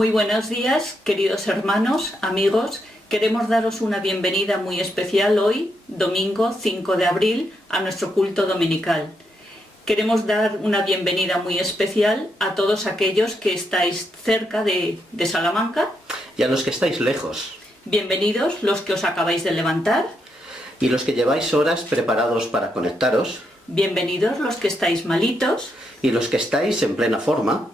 Muy buenos días, queridos hermanos, amigos. Queremos daros una bienvenida muy especial hoy, domingo 5 de abril, a nuestro culto dominical. Queremos dar una bienvenida muy especial a todos aquellos que estáis cerca de Salamanca. Y a los que estáis lejos. Bienvenidos los que os acabáis de levantar. Y los que lleváis horas preparados para conectaros. Bienvenidos los que estáis malitos. Y los que estáis en plena forma.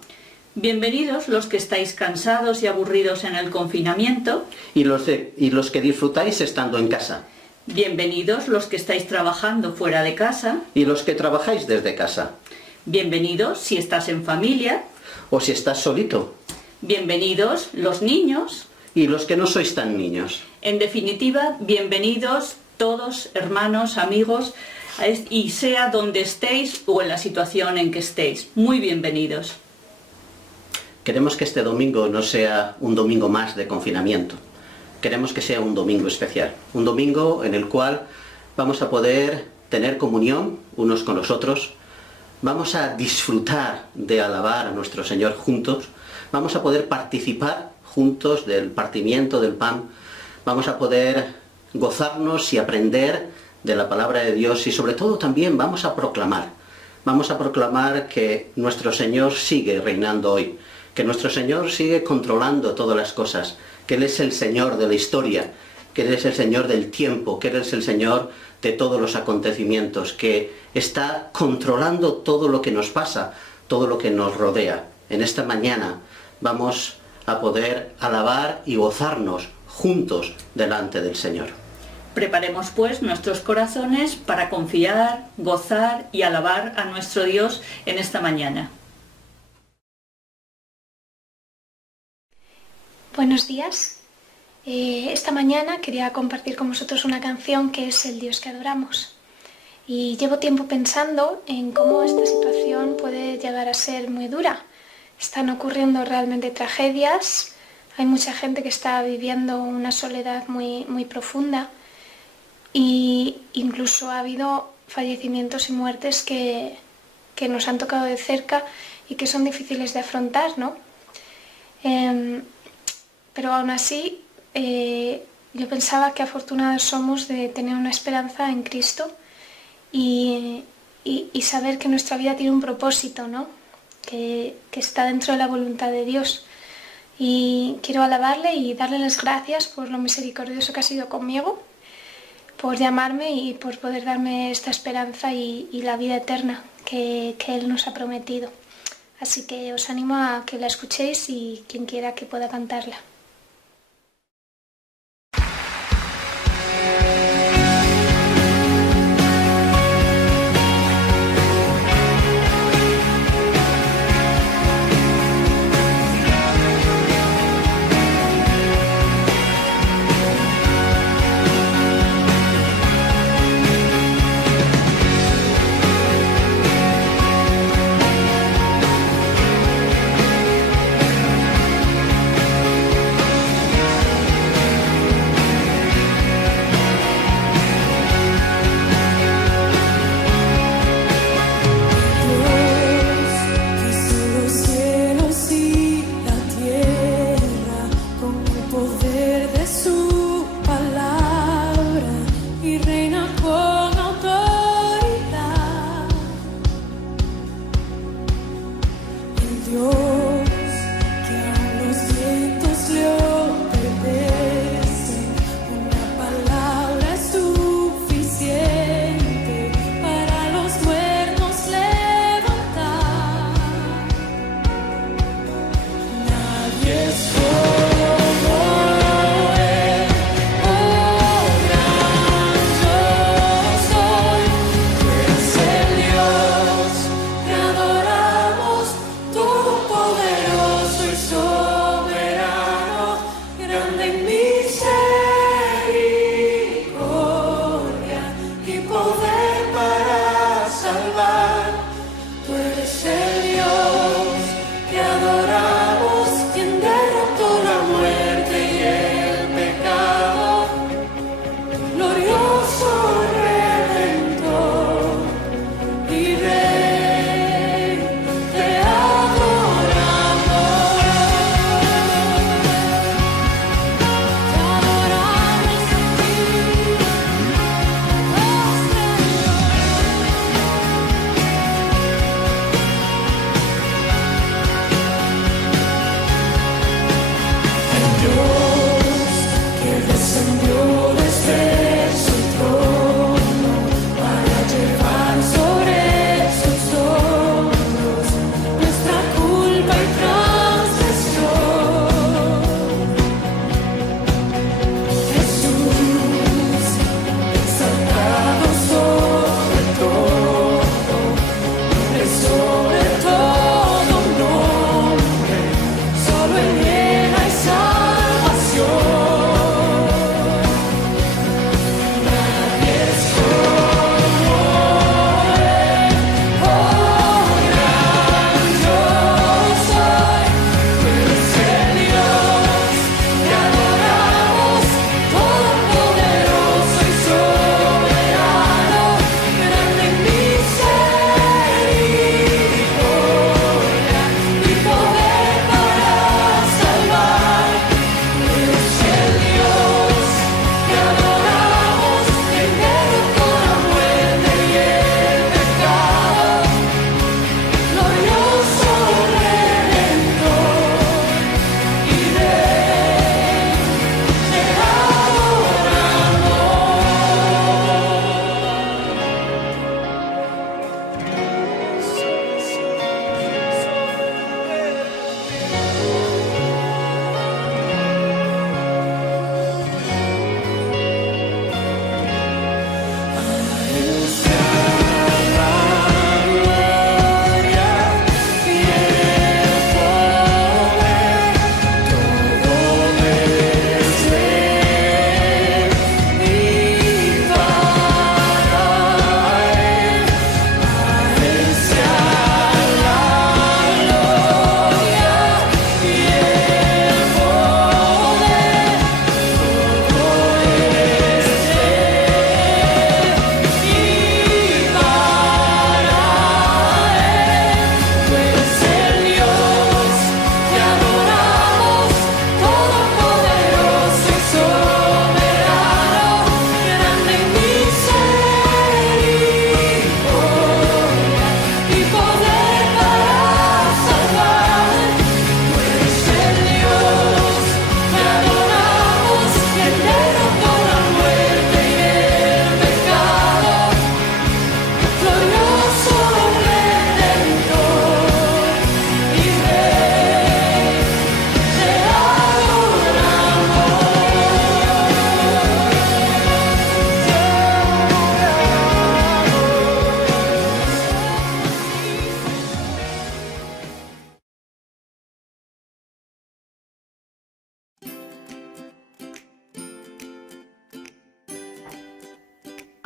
Bienvenidos los que estáis cansados y aburridos en el confinamiento. Y los que disfrutáis estando en casa. Bienvenidos los que estáis trabajando fuera de casa. Y los que trabajáis desde casa. Bienvenidos si estás en familia. O si estás solito. Bienvenidos los niños. Y los que no sois tan niños. En definitiva, bienvenidos todos, hermanos, amigos, y sea donde estéis o en la situación en que estéis. Muy bienvenidos. Queremos que este domingo no sea un domingo más de confinamiento. Queremos que sea un domingo especial. Un domingo en el cual vamos a poder tener comunión unos con los otros. Vamos a disfrutar de alabar a nuestro Señor juntos. Vamos a poder participar juntos del partimiento del pan. Vamos a poder gozarnos y aprender de la palabra de Dios y sobre todo también vamos a proclamar. Vamos a proclamar que nuestro Señor sigue reinando hoy. Que nuestro Señor sigue controlando todas las cosas, que Él es el Señor de la historia, que Él es el Señor del tiempo, que Él es el Señor de todos los acontecimientos, que está controlando todo lo que nos pasa, todo lo que nos rodea. En esta mañana vamos a poder alabar y gozarnos juntos delante del Señor. Preparemos pues nuestros corazones para confiar, gozar y alabar a nuestro Dios en esta mañana. Buenos días. Esta mañana quería compartir con vosotros una canción que es El Dios que adoramos. Y llevo tiempo pensando en cómo esta situación puede llegar a ser muy dura. Están ocurriendo realmente tragedias, hay mucha gente que está viviendo una soledad muy profunda y incluso ha habido fallecimientos y muertes que nos han tocado de cerca y que son difíciles de afrontar, ¿no? Pero aún así, yo pensaba que afortunados somos de tener una esperanza en Cristo y saber que nuestra vida tiene un propósito, ¿no? Que está dentro de la voluntad de Dios. Y quiero alabarle y darle las gracias por lo misericordioso que ha sido conmigo, por llamarme y por poder darme esta esperanza y la vida eterna que Él nos ha prometido. Así que os animo a que la escuchéis y quien quiera que pueda cantarla.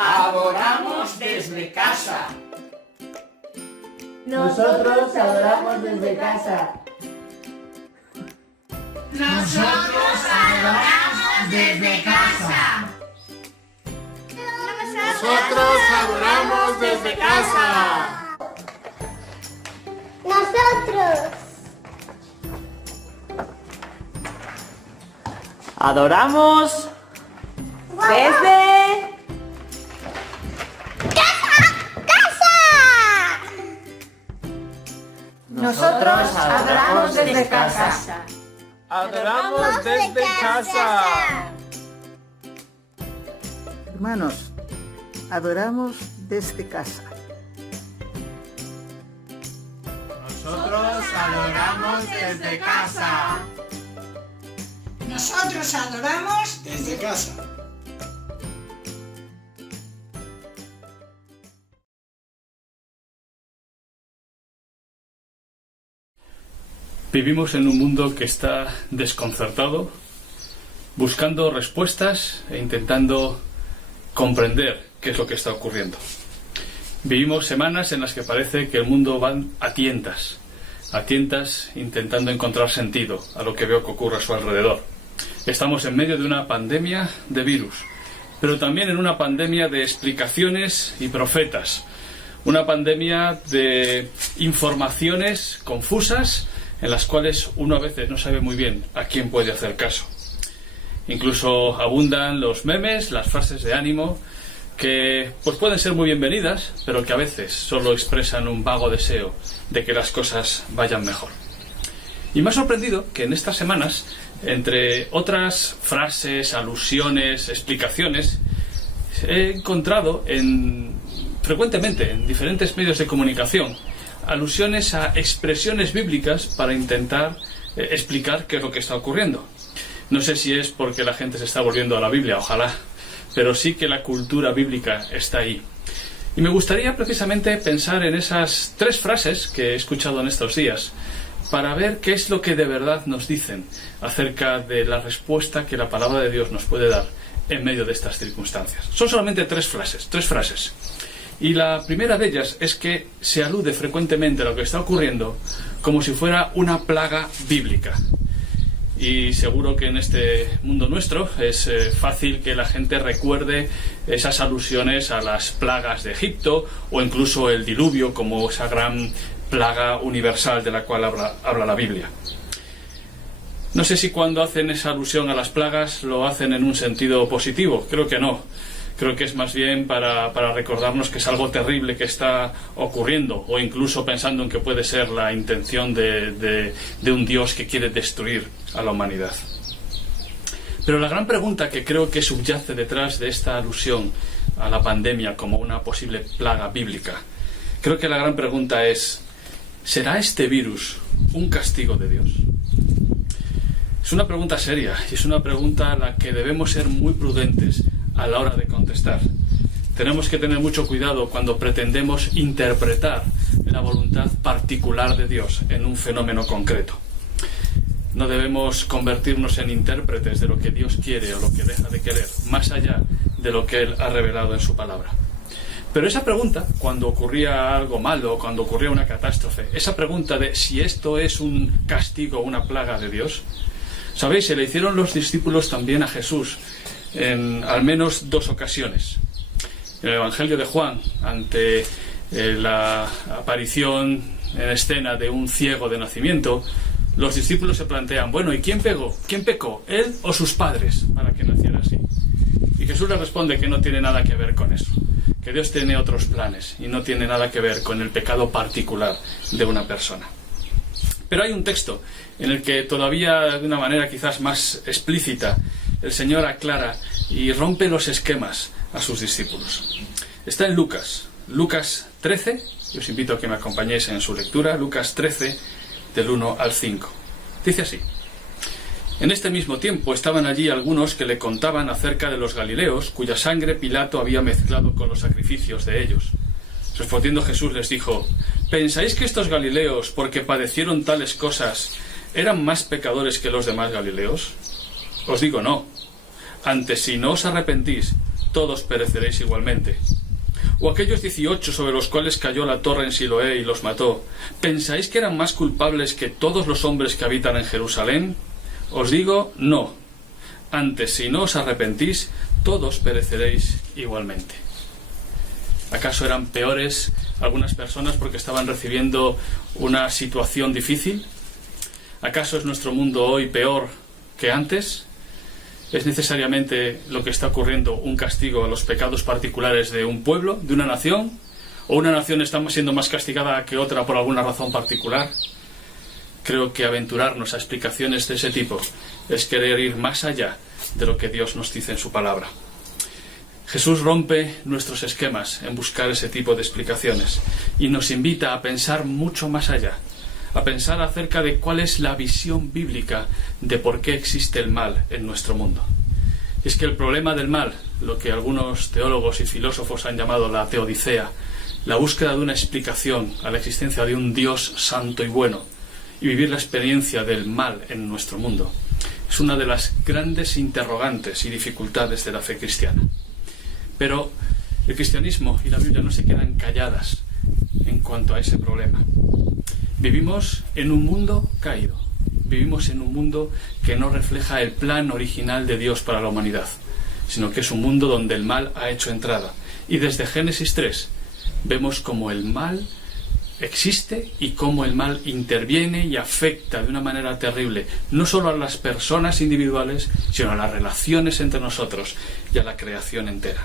Adoramos desde casa. Nosotros adoramos desde casa. Nosotros adoramos desde casa. Nosotros adoramos desde casa. Nosotros Adoramos desde Nosotros adoramos desde casa. Adoramos desde casa. Hermanos, adoramos desde casa. Nosotros adoramos desde casa. Nosotros adoramos Desde casa. Vivimos en un mundo que está desconcertado, buscando respuestas e intentando comprender qué es lo que está ocurriendo. Vivimos semanas en las que parece que el mundo va a tientas intentando encontrar sentido a lo que veo que ocurre a su alrededor. Estamos en medio de una pandemia de virus, pero también en una pandemia de explicaciones y profetas, una pandemia de informaciones confusas en las cuales uno a veces no sabe muy bien a quién puede hacer caso. Incluso abundan los memes, las frases de ánimo, que pues pueden ser muy bienvenidas, pero que a veces solo expresan un vago deseo de que las cosas vayan mejor. Y me ha sorprendido que en estas semanas, entre otras frases, alusiones, explicaciones, he encontrado frecuentemente en diferentes medios de comunicación alusiones a expresiones bíblicas para intentar explicar qué es lo que está ocurriendo. No sé si es porque la gente se está volviendo a la Biblia, ojalá, pero sí que la cultura bíblica está ahí. Y me gustaría precisamente pensar en esas 3 frases que he escuchado en estos días, para ver qué es lo que de verdad nos dicen acerca de la respuesta que la palabra de Dios nos puede dar en medio de estas circunstancias. Son solamente 3 frases. Y la primera de ellas es que se alude frecuentemente a lo que está ocurriendo como si fuera una plaga bíblica. Y seguro que en este mundo nuestro es fácil que la gente recuerde esas alusiones a las plagas de Egipto o incluso el diluvio como esa gran plaga universal de la cual habla la Biblia. No sé si cuando hacen esa alusión a las plagas lo hacen en un sentido positivo, creo que no. Creo que es más bien para recordarnos que es algo terrible que está ocurriendo, o incluso pensando en que puede ser la intención de un Dios que quiere destruir a la humanidad. Pero la gran pregunta que creo que subyace detrás de esta alusión a la pandemia como una posible plaga bíblica, creo que la gran pregunta es: ¿será este virus un castigo de Dios? Es una pregunta seria y es una pregunta a la que debemos ser muy prudentes a la hora de contestar. Tenemos que tener mucho cuidado cuando pretendemos interpretar la voluntad particular de Dios en un fenómeno concreto. No debemos convertirnos en intérpretes de lo que Dios quiere o lo que deja de querer, más allá de lo que Él ha revelado en su palabra. Pero esa pregunta, cuando ocurría algo malo, cuando ocurría una catástrofe, esa pregunta de si esto es un castigo o una plaga de Dios, ¿sabéis? Se le hicieron los discípulos también a Jesús en al menos 2 ocasiones. En el Evangelio de Juan, ante la aparición en escena de un ciego de nacimiento, los discípulos se plantean: bueno, ¿y quién pecó? ¿Él o sus padres para que naciera así? Y Jesús les responde que no tiene nada que ver con eso, que Dios tiene otros planes y no tiene nada que ver con el pecado particular de una persona. Pero hay un texto en el que todavía de una manera quizás más explícita el Señor aclara y rompe los esquemas a sus discípulos. Está en Lucas 13, y os invito a que me acompañéis en su lectura, Lucas 13, del 1 al 5. Dice así: en este mismo tiempo estaban allí algunos que le contaban acerca de los galileos, cuya sangre Pilato había mezclado con los sacrificios de ellos. Respondiendo Jesús les dijo: ¿pensáis que estos galileos, porque padecieron tales cosas, eran más pecadores que los demás galileos? Os digo no. Antes, si no os arrepentís, todos pereceréis igualmente. O aquellos 18 sobre los cuales cayó la torre en Siloé y los mató, ¿pensáis que eran más culpables que todos los hombres que habitan en Jerusalén? Os digo, no. Antes, si no os arrepentís, todos pereceréis igualmente. ¿Acaso eran peores algunas personas porque estaban recibiendo una situación difícil? ¿Acaso es nuestro mundo hoy peor que antes? ¿Es necesariamente lo que está ocurriendo un castigo a los pecados particulares de un pueblo, de una nación? ¿O una nación está siendo más castigada que otra por alguna razón particular? Creo que aventurarnos a explicaciones de ese tipo es querer ir más allá de lo que Dios nos dice en su palabra. Jesús rompe nuestros esquemas en buscar ese tipo de explicaciones y nos invita a pensar mucho más allá, a pensar acerca de cuál es la visión bíblica de por qué existe el mal en nuestro mundo. Y es que el problema del mal, lo que algunos teólogos y filósofos han llamado la teodicea, la búsqueda de una explicación a la existencia de un Dios santo y bueno, y vivir la experiencia del mal en nuestro mundo, es una de las grandes interrogantes y dificultades de la fe cristiana. Pero el cristianismo y la Biblia no se quedan calladas en cuanto a ese problema. Vivimos en un mundo caído. Vivimos en un mundo que no refleja el plan original de Dios para la humanidad, sino que es un mundo donde el mal ha hecho entrada. Y desde Génesis 3 vemos cómo el mal existe y cómo el mal interviene y afecta de una manera terrible, no solo a las personas individuales, sino a las relaciones entre nosotros y a la creación entera.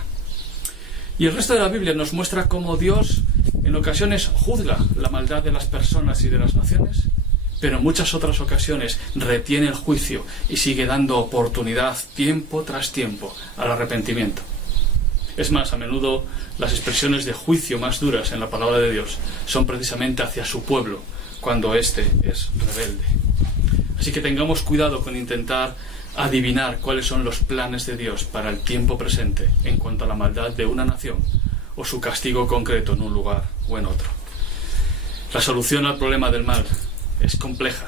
Y el resto de la Biblia nos muestra cómo Dios en ocasiones juzga la maldad de las personas y de las naciones, pero en muchas otras ocasiones retiene el juicio y sigue dando oportunidad tiempo tras tiempo al arrepentimiento. Es más, a menudo las expresiones de juicio más duras en la palabra de Dios son precisamente hacia su pueblo, cuando éste es rebelde. Así que tengamos cuidado con intentar adivinar cuáles son los planes de Dios para el tiempo presente en cuanto a la maldad de una nación o su castigo concreto en un lugar o en otro. La solución al problema del mal es compleja,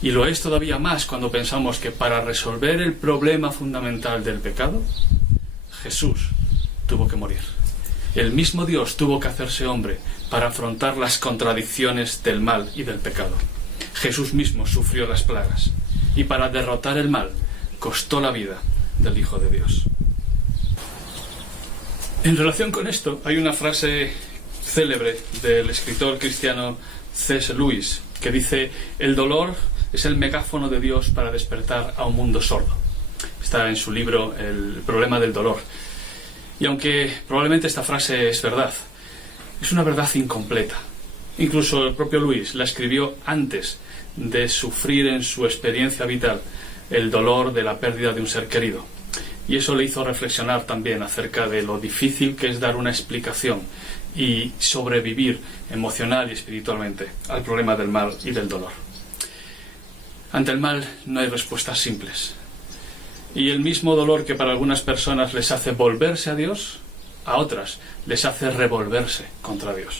y lo es todavía más cuando pensamos que para resolver el problema fundamental del pecado, Jesús tuvo que morir. El mismo Dios tuvo que hacerse hombre para afrontar las contradicciones del mal y del pecado. Jesús mismo sufrió las plagas, y para derrotar el mal costó la vida del Hijo de Dios. En relación con esto, hay una frase célebre del escritor cristiano C.S. Lewis que dice: el dolor es el megáfono de Dios para despertar a un mundo sordo. Está en su libro El problema del dolor. Y aunque probablemente esta frase es verdad, es una verdad incompleta. Incluso el propio Lewis la escribió antes de sufrir en su experiencia vital el dolor de la pérdida de un ser querido. Y eso le hizo reflexionar también acerca de lo difícil que es dar una explicación y sobrevivir emocional y espiritualmente al problema del mal y del dolor. Ante el mal no hay respuestas simples. Y el mismo dolor que para algunas personas les hace volverse a Dios, a otras les hace revolverse contra Dios.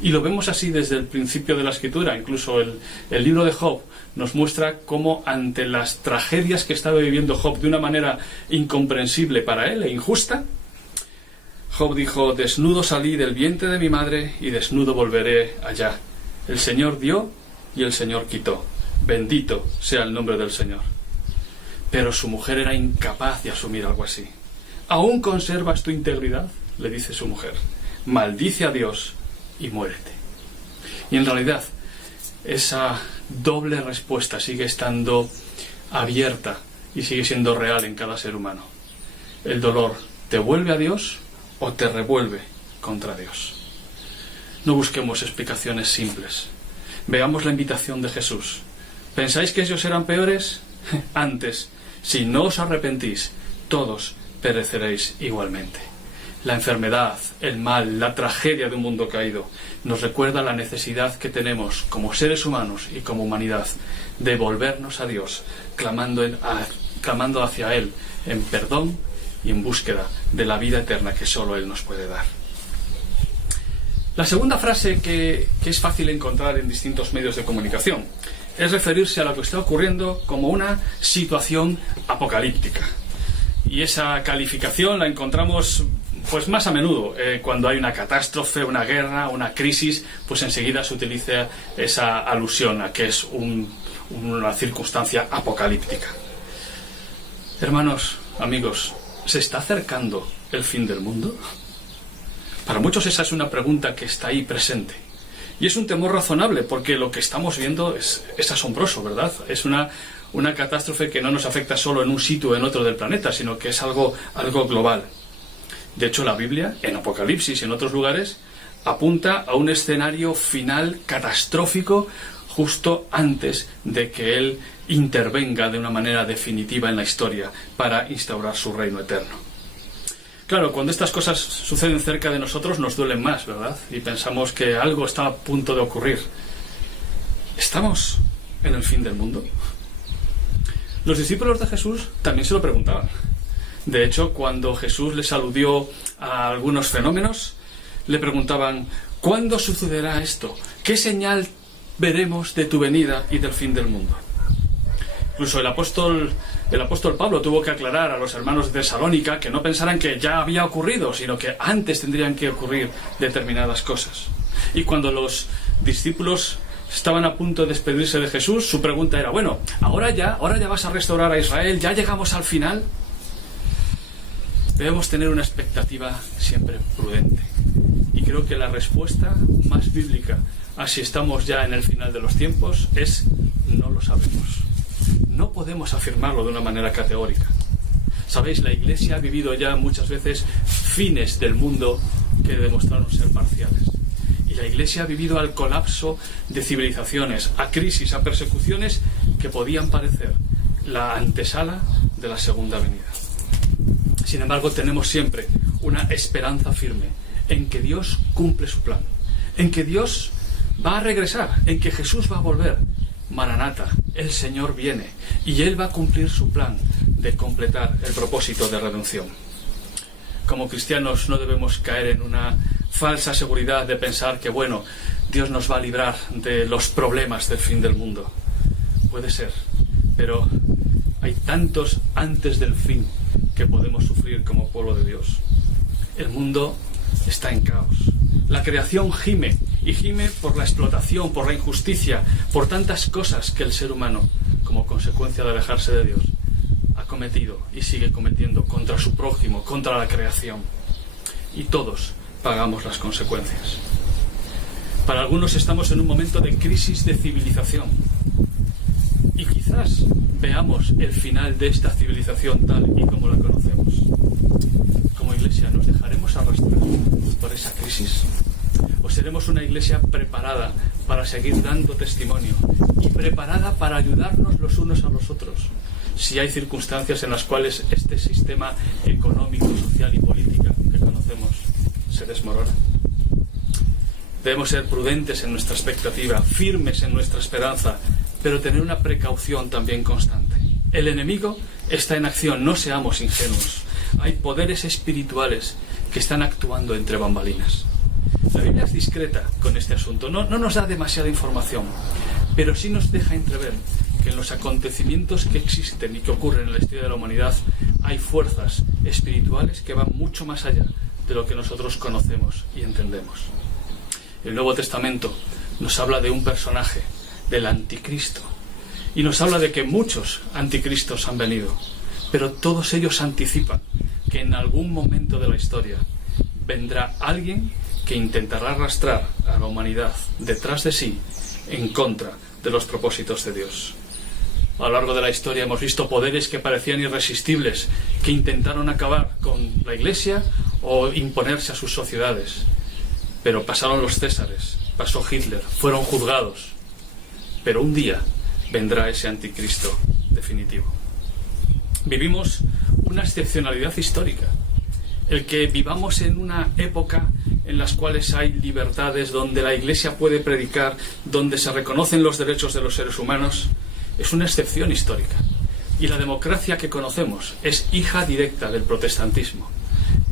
Y lo vemos así desde el principio de la Escritura. Incluso el libro de Job nos muestra cómo ante las tragedias que estaba viviendo Job de una manera incomprensible para él e injusta, Job dijo: desnudo salí del vientre de mi madre y desnudo volveré allá. El Señor dio y el Señor quitó. Bendito sea el nombre del Señor. Pero su mujer era incapaz de asumir algo así. ¿Aún conservas tu integridad?, le dice su mujer. Maldice a Dios y muérete. Y en realidad esa doble respuesta sigue estando abierta y sigue siendo real en cada ser humano. El dolor te vuelve a Dios o te revuelve contra Dios. No busquemos explicaciones simples. Veamos la invitación de Jesús. ¿Pensáis que ellos eran peores? Antes, si no os arrepentís, todos pereceréis igualmente. La enfermedad, el mal, la tragedia de un mundo caído nos recuerda la necesidad que tenemos como seres humanos y como humanidad de volvernos a Dios, clamando hacia Él en perdón y en búsqueda de la vida eterna que solo Él nos puede dar. La segunda frase que es fácil encontrar en distintos medios de comunicación es referirse a lo que está ocurriendo como una situación apocalíptica. y esa calificación la encontramos pues más a menudo. Cuando hay una catástrofe, una guerra, una crisis, pues enseguida se utiliza esa alusión a que es una circunstancia apocalíptica. Hermanos, amigos, ¿se está acercando el fin del mundo? Para muchos esa es una pregunta que está ahí presente. Y es un temor razonable, porque lo que estamos viendo es asombroso, ¿verdad? Es una catástrofe que no nos afecta solo en un sitio o en otro del planeta, sino que es algo global. De hecho, la Biblia, en Apocalipsis y en otros lugares, apunta a un escenario final catastrófico justo antes de que Él intervenga de una manera definitiva en la historia para instaurar su reino eterno. Claro, cuando estas cosas suceden cerca de nosotros nos duelen más, ¿verdad? Y pensamos que algo está a punto de ocurrir. ¿Estamos en el fin del mundo? Los discípulos de Jesús también se lo preguntaban. De hecho, cuando Jesús les aludió a algunos fenómenos, le preguntaban: ¿cuándo sucederá esto? ¿Qué señal veremos de tu venida y del fin del mundo? Incluso el apóstol Pablo tuvo que aclarar a los hermanos de Tesalónica que no pensaran que ya había ocurrido, sino que antes tendrían que ocurrir determinadas cosas. Y cuando los discípulos estaban a punto de despedirse de Jesús, su pregunta era: bueno, ahora ya vas a restaurar a Israel, ¿ya llegamos al final? Debemos tener una expectativa siempre prudente. Y creo que la respuesta más bíblica a si estamos ya en el final de los tiempos es: no lo sabemos. No podemos afirmarlo de una manera categórica. Sabéis, la Iglesia ha vivido ya muchas veces fines del mundo que demostraron ser parciales. Y la Iglesia ha vivido al colapso de civilizaciones, a crisis, a persecuciones que podían parecer la antesala de la segunda venida. Sin embargo, tenemos siempre una esperanza firme en que Dios cumple su plan, en que Dios va a regresar, en que Jesús va a volver. Maranata, el Señor viene y Él va a cumplir su plan de completar el propósito de redención. Como cristianos no debemos caer en una falsa seguridad de pensar que, bueno, Dios nos va a librar de los problemas del fin del mundo. Puede ser, pero hay tantos antes del fin que podemos sufrir como pueblo de Dios. El mundo está en caos. La creación gime, y gime por la explotación, por la injusticia, por tantas cosas que el ser humano, como consecuencia de alejarse de Dios, ha cometido y sigue cometiendo contra su prójimo, contra la creación. Y todos pagamos las consecuencias. Para algunos estamos en un momento de crisis de civilización. Y quizás veamos el final de esta civilización tal y como la conocemos. Como Iglesia, ¿nos dejaremos arrastrar por esa crisis? ¿O seremos una Iglesia preparada para seguir dando testimonio y preparada para ayudarnos los unos a los otros si hay circunstancias en las cuales este sistema económico, social y política que conocemos se desmorona? Debemos ser prudentes en nuestra expectativa, firmes en nuestra esperanza, pero tener una precaución también constante. El enemigo está en acción, no seamos ingenuos. Hay poderes espirituales que están actuando entre bambalinas. La Biblia es discreta con este asunto, no nos da demasiada información, pero sí nos deja entrever que en los acontecimientos que existen y que ocurren en la historia de la humanidad hay fuerzas espirituales que van mucho más allá de lo que nosotros conocemos y entendemos. El Nuevo Testamento nos habla de un personaje, del anticristo, y nos habla de que muchos anticristos han venido, pero todos ellos anticipan que en algún momento de la historia vendrá alguien que intentará arrastrar a la humanidad detrás de sí en contra de los propósitos de Dios. A lo largo de la historia hemos visto poderes que parecían irresistibles, que intentaron acabar con la Iglesia o imponerse a sus sociedades. Pero pasaron los Césares, pasó Hitler, fueron juzgados. Pero un día vendrá ese anticristo definitivo. Vivimos una excepcionalidad histórica. El que vivamos en una época en las cuales hay libertades, donde la Iglesia puede predicar, donde se reconocen los derechos de los seres humanos, es una excepción histórica. Y la democracia que conocemos es hija directa del protestantismo.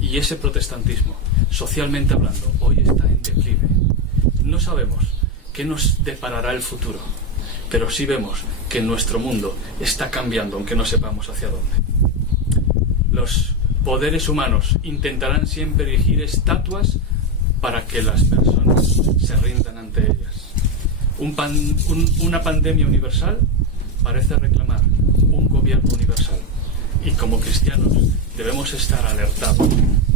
Y ese protestantismo, socialmente hablando, hoy está en declive. No sabemos qué nos deparará el futuro, pero sí vemos que nuestro mundo está cambiando, aunque no sepamos hacia dónde. los poderes humanos intentarán siempre erigir estatuas para que las personas se rindan ante ellas. Una pandemia universal parece reclamar un gobierno universal, y como cristianos debemos estar alertados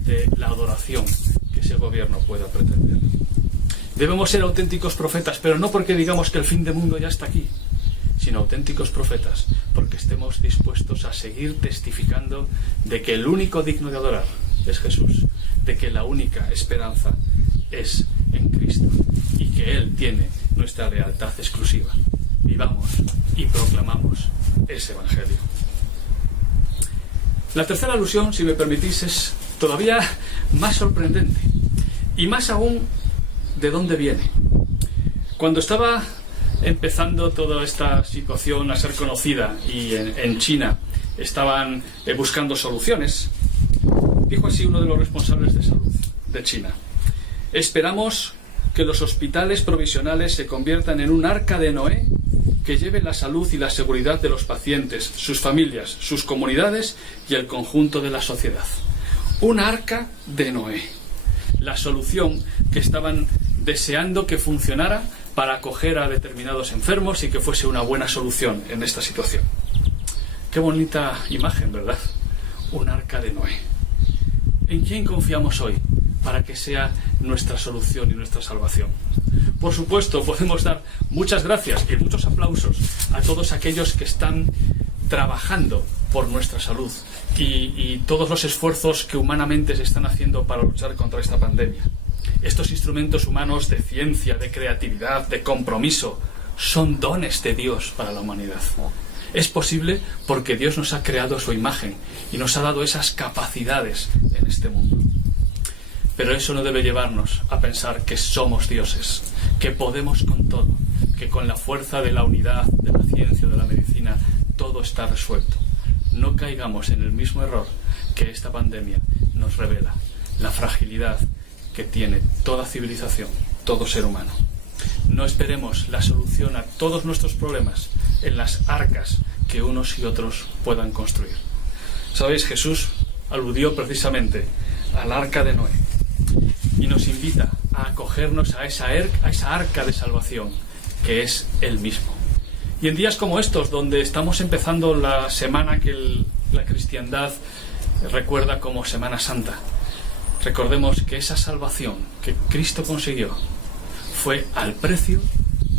de la adoración que ese gobierno pueda pretender. Debemos ser auténticos profetas, pero no porque digamos que el fin del mundo ya está aquí, sino auténticos profetas porque estemos dispuestos a seguir testificando de que el único digno de adorar es Jesús, de que la única esperanza es en Cristo y que Él tiene nuestra lealtad exclusiva. Vivamos y proclamamos ese Evangelio. La tercera alusión, si me permitís, es todavía más sorprendente y más aún de dónde viene. Cuando estaba empezando toda esta situación a ser conocida y en China estaban buscando soluciones, dijo así uno de los responsables de salud de China: esperamos que los hospitales provisionales se conviertan en un arca de Noé que lleve la salud y la seguridad de los pacientes, sus familias, sus comunidades y el conjunto de la sociedad. Un arca de Noé. La solución que estaban deseando que funcionara para acoger a determinados enfermos y que fuese una buena solución en esta situación. Qué bonita imagen, ¿verdad? Un arca de Noé. ¿En quién confiamos hoy para que sea nuestra solución y nuestra salvación? Por supuesto, podemos dar muchas gracias y muchos aplausos a todos aquellos que están trabajando por nuestra salud y todos los esfuerzos que humanamente se están haciendo para luchar contra esta pandemia. Estos instrumentos humanos de ciencia, de creatividad, de compromiso, son dones de Dios para la humanidad. Es posible porque Dios nos ha creado a su imagen y nos ha dado esas capacidades en este mundo. Pero eso no debe llevarnos a pensar que somos dioses, que podemos con todo, que con la fuerza de la unidad, de la ciencia, de la medicina, todo está resuelto. No caigamos en el mismo error que esta pandemia nos revela: la fragilidad que tiene toda civilización, todo ser humano. No esperemos la solución a todos nuestros problemas en las arcas que unos y otros puedan construir. ¿Sabéis? Jesús aludió precisamente al arca de Noé y nos invita a acogernos a esa arca de salvación que es Él mismo. Y en días como estos, donde estamos empezando la semana que la cristiandad recuerda como Semana Santa, recordemos que esa salvación que Cristo consiguió fue al precio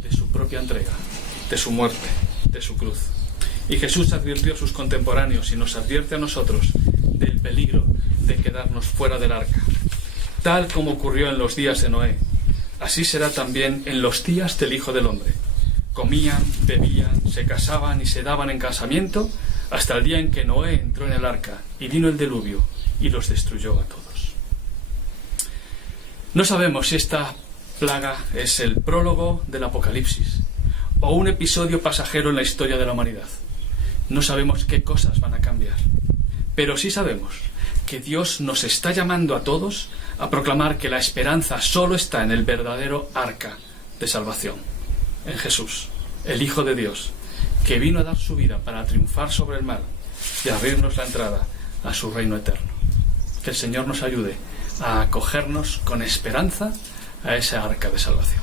de su propia entrega, de su muerte, de su cruz. Y Jesús advirtió a sus contemporáneos y nos advierte a nosotros del peligro de quedarnos fuera del arca. Tal como ocurrió en los días de Noé, así será también en los días del Hijo del Hombre. Comían, bebían, se casaban y se daban en casamiento hasta el día en que Noé entró en el arca y vino el diluvio y los destruyó a todos. No sabemos si esta plaga es el prólogo del Apocalipsis o un episodio pasajero en la historia de la humanidad. No sabemos qué cosas van a cambiar, pero sí sabemos que Dios nos está llamando a todos a proclamar que la esperanza solo está en el verdadero arca de salvación, en Jesús, el Hijo de Dios, que vino a dar su vida para triunfar sobre el mal y abrirnos la entrada a su reino eterno. Que el Señor nos ayude a acogernos con esperanza a esa arca de salvación.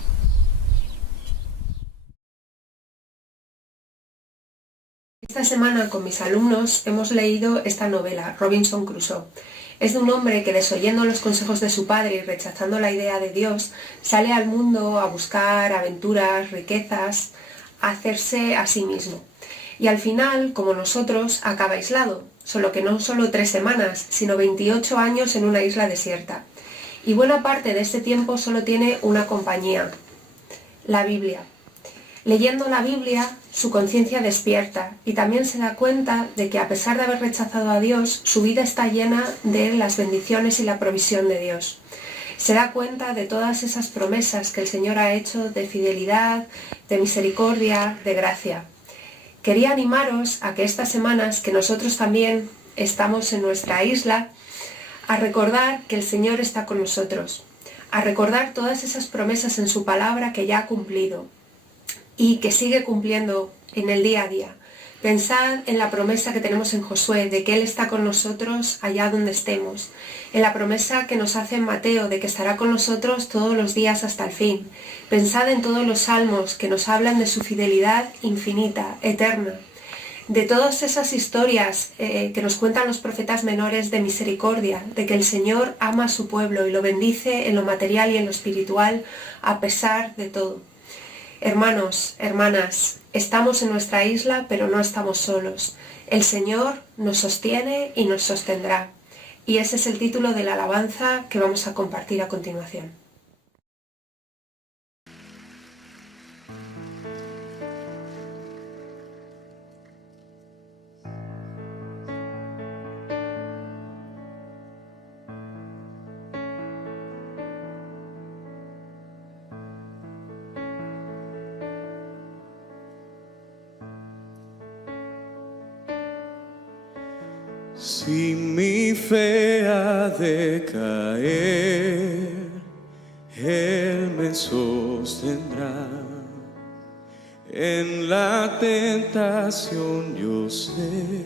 Esta semana con mis alumnos hemos leído esta novela, Robinson Crusoe. Es de un hombre que, desoyendo los consejos de su padre y rechazando la idea de Dios, sale al mundo a buscar aventuras, riquezas, a hacerse a sí mismo. Y al final, como nosotros, acaba aislado, solo que no solo 3 semanas, sino 28 años en una isla desierta. Y buena parte de este tiempo solo tiene una compañía, la Biblia. Leyendo la Biblia, su conciencia despierta y también se da cuenta de que, a pesar de haber rechazado a Dios, su vida está llena de las bendiciones y la provisión de Dios. Se da cuenta de todas esas promesas que el Señor ha hecho de fidelidad, de misericordia, de gracia. Quería animaros a que estas semanas, que nosotros también estamos en nuestra isla, a recordar que el Señor está con nosotros, a recordar todas esas promesas en su palabra que ya ha cumplido y que sigue cumpliendo en el día a día. Pensad en la promesa que tenemos en Josué de que Él está con nosotros allá donde estemos, en la promesa que nos hace en Mateo de que estará con nosotros todos los días hasta el fin. Pensad en todos los salmos que nos hablan de su fidelidad infinita, eterna, de todas esas historias que nos cuentan los profetas menores de misericordia, de que el Señor ama a su pueblo y lo bendice en lo material y en lo espiritual a pesar de todo. Hermanos, hermanas, estamos en nuestra isla, pero no estamos solos. El Señor nos sostiene y nos sostendrá. Y ese es el título de la alabanza que vamos a compartir a continuación. Si mi fe ha de caer, Él me sostendrá. En la tentación yo sé,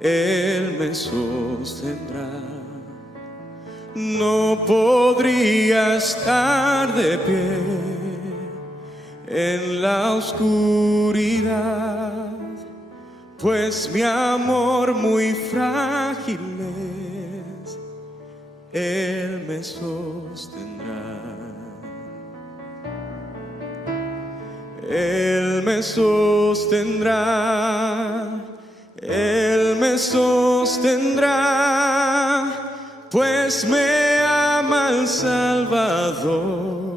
Él me sostendrá. No podría estar de pie en la oscuridad, pues mi amor muy frágil es, Él me sostendrá. Él me sostendrá, Él me sostendrá, pues me ama el Salvador.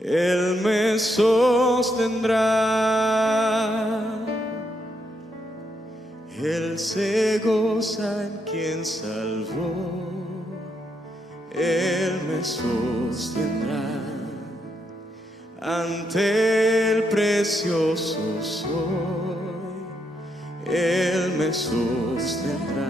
Él me sostendrá. Él se goza en quien salvó, Él me sostendrá. Ante el precioso soy, Él me sostendrá.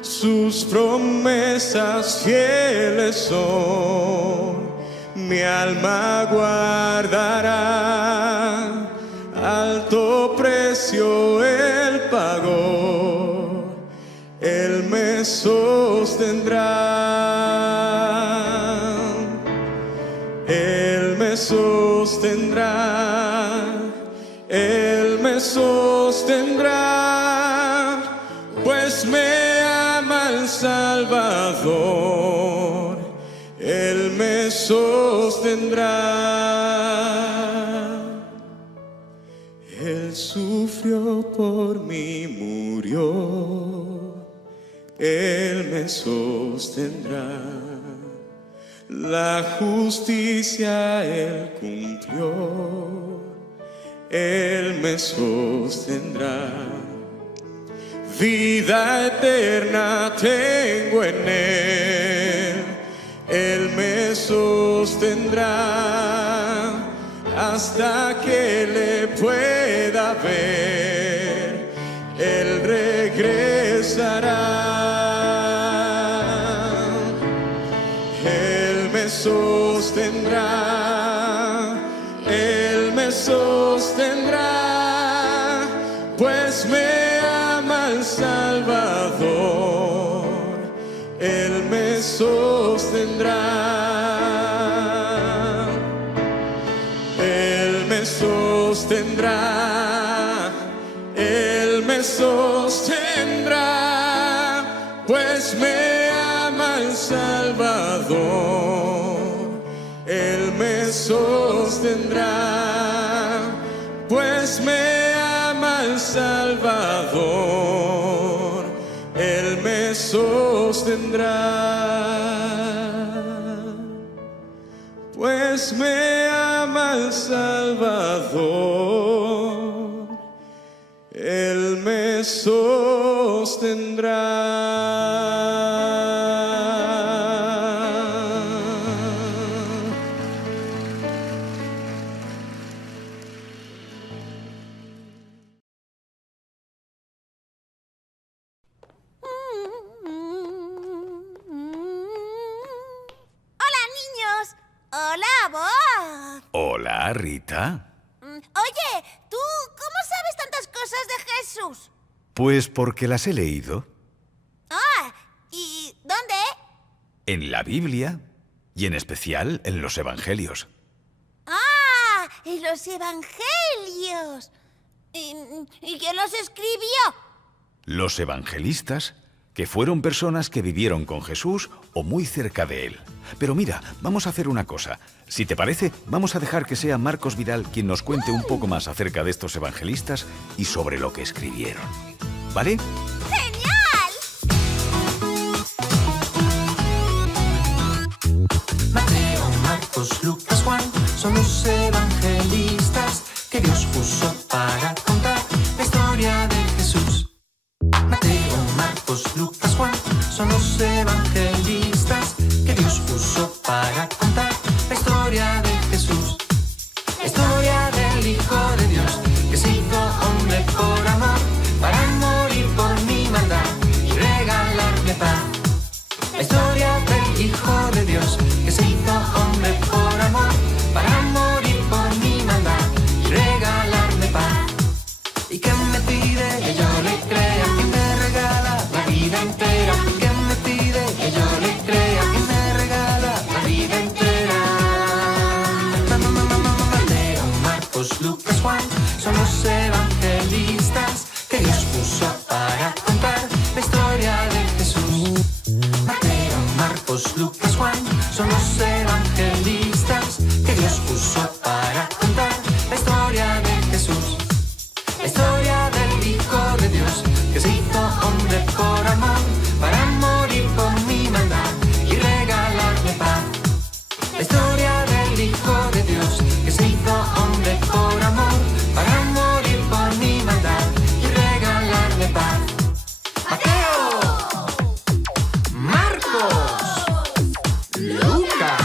Sus promesas fieles son, mi alma guardará. Alto precio Él pagó, Él me sostendrá. Él me sostendrá, Él me sostendrá, pues me ama el Salvador. Él me sostendrá. Él sufrió por mí, murió, Él me sostendrá. La justicia Él cumplió, Él me sostendrá. Vida eterna tengo en Él me sostendrá. Hasta que le pueda ver, Él regresará. Él me sostendrá, Él me sostendrá, pues me ama el Salvador. Él me sostendrá. Él me sostendrá, Él me sostendrá, pues me ama el Salvador. Él me sostendrá, pues me ama el Salvador. Él me sostendrá, pues me ama el Salvador. Él me sostendrá. ¡Hola, niños! ¡Hola, Bob! Hola, Rita. Oye, ¿tú Pues porque las he leído. Ah, ¿y dónde? En la Biblia y en especial en los Evangelios. ¡Ah! ¡En los Evangelios! ¿Y quién los escribió? Los evangelistas, que fueron personas que vivieron con Jesús o muy cerca de él. Pero mira, vamos a hacer una cosa. Si te parece, vamos a dejar que sea Marcos Vidal quien nos cuente un poco más acerca de estos evangelistas y sobre lo que escribieron. ¿Vale? ¡Genial! Mateo, Marcos, Lucas, Juan son los evangelistas que Dios puso para contar la historia de Jesús. Mateo, Marcos, Lucas, Juan son los evangelistas que Dios puso para contar la historia de Jesús. La historia del Hijo de Dios que se hizo hombre por amor para morir por mi maldad y regalarme paz. La historia del Hijo de Dios que se hizo hombre por amor para morir por mi maldad y regalarme paz. ¿Y qué me pide que yo le crea? Que me regala la vida entera. ¿Qué me pide que yo le crea? Que me regala la vida entera. Mateo, Marcos, Lucas, Juan son los evangelistas que Dios puso para contar la historia de Jesús. Mateo, Marcos, Lucas, Juan son los evangelistas que Dios puso para contar la historia de Jesús. La historia del Hijo de Dios que se hizo hombre por amor para morir por mi maldad y regalarme paz. La historia del Hijo de Dios que se hizo hombre por amor para morir por mi maldad y regalarme paz. Mateo, Marcos, Lucas,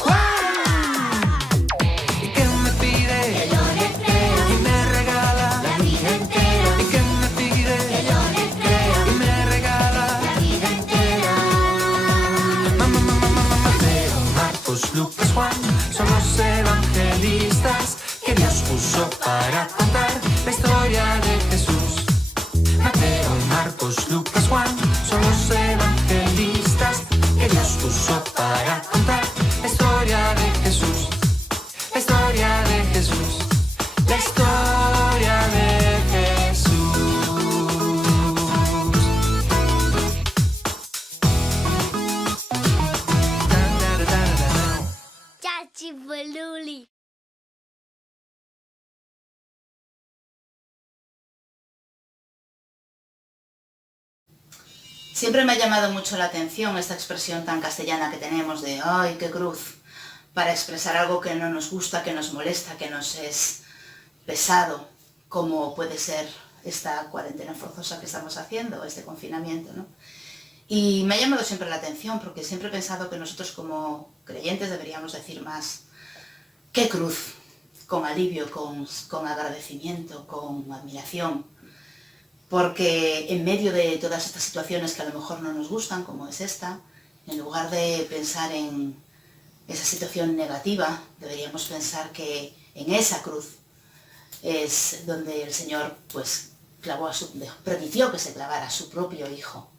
Juan. ¿Y qué me pide? Que yo le crea y me regala la vida entera. ¿Y qué me pide? Que yo le crea y me regala la vida entera. Mateo, Marcos, Lucas, Juan son los evangelistas que Dios puso para contar la historia de Jesús. Mateo, Marcos, Lucas, Juan son los evangelistas que Dios puso para contar la historia de Jesús. La historia de Jesús. La historia de Jesús. Chachipoluli. Siempre me ha llamado mucho la atención esta expresión tan castellana que tenemos de ¡ay, qué cruz!, para expresar algo que no nos gusta, que nos molesta, que nos es pesado, como puede ser esta cuarentena forzosa que estamos haciendo, este confinamiento, ¿no? Y me ha llamado siempre la atención porque siempre he pensado que nosotros como creyentes deberíamos decir más ¡qué cruz!, con alivio, con agradecimiento, con admiración. Porque en medio de todas estas situaciones que a lo mejor no nos gustan, como es esta, en lugar de pensar en esa situación negativa, deberíamos pensar que en esa cruz es donde el Señor pues permitió que se clavara a su propio Hijo.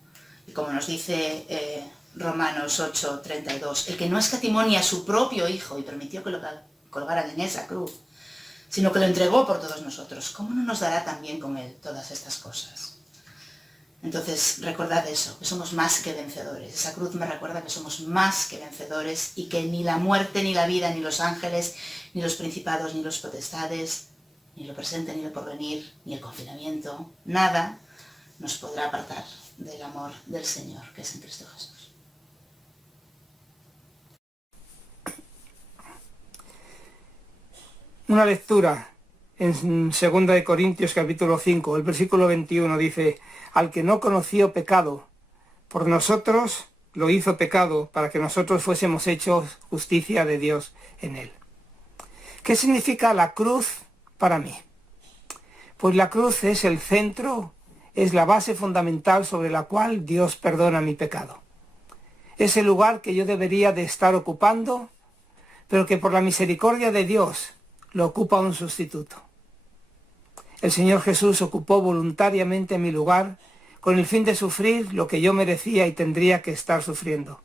Y como nos dice Romanos 8:32, el que no escatimó ni a su propio Hijo y permitió que lo colgaran en esa cruz, sino que lo entregó por todos nosotros, ¿cómo no nos dará también con Él todas estas cosas? Entonces, recordad eso, que somos más que vencedores. Esa cruz me recuerda que somos más que vencedores y que ni la muerte, ni la vida, ni los ángeles, ni los principados, ni los potestades, ni lo presente, ni lo porvenir, ni el confinamiento, nada nos podrá apartar del amor del Señor, que es en Cristo Jesús. Una lectura en 2 de Corintios capítulo 5, el versículo 21 dice: al que no conoció pecado, por nosotros lo hizo pecado, para que nosotros fuésemos hechos justicia de Dios en él. ¿Qué significa la cruz para mí? Pues la cruz es el centro, es la base fundamental sobre la cual Dios perdona mi pecado. Es el lugar que yo debería de estar ocupando, pero que por la misericordia de Dios lo ocupa un sustituto. El Señor Jesús ocupó voluntariamente mi lugar con el fin de sufrir lo que yo merecía y tendría que estar sufriendo.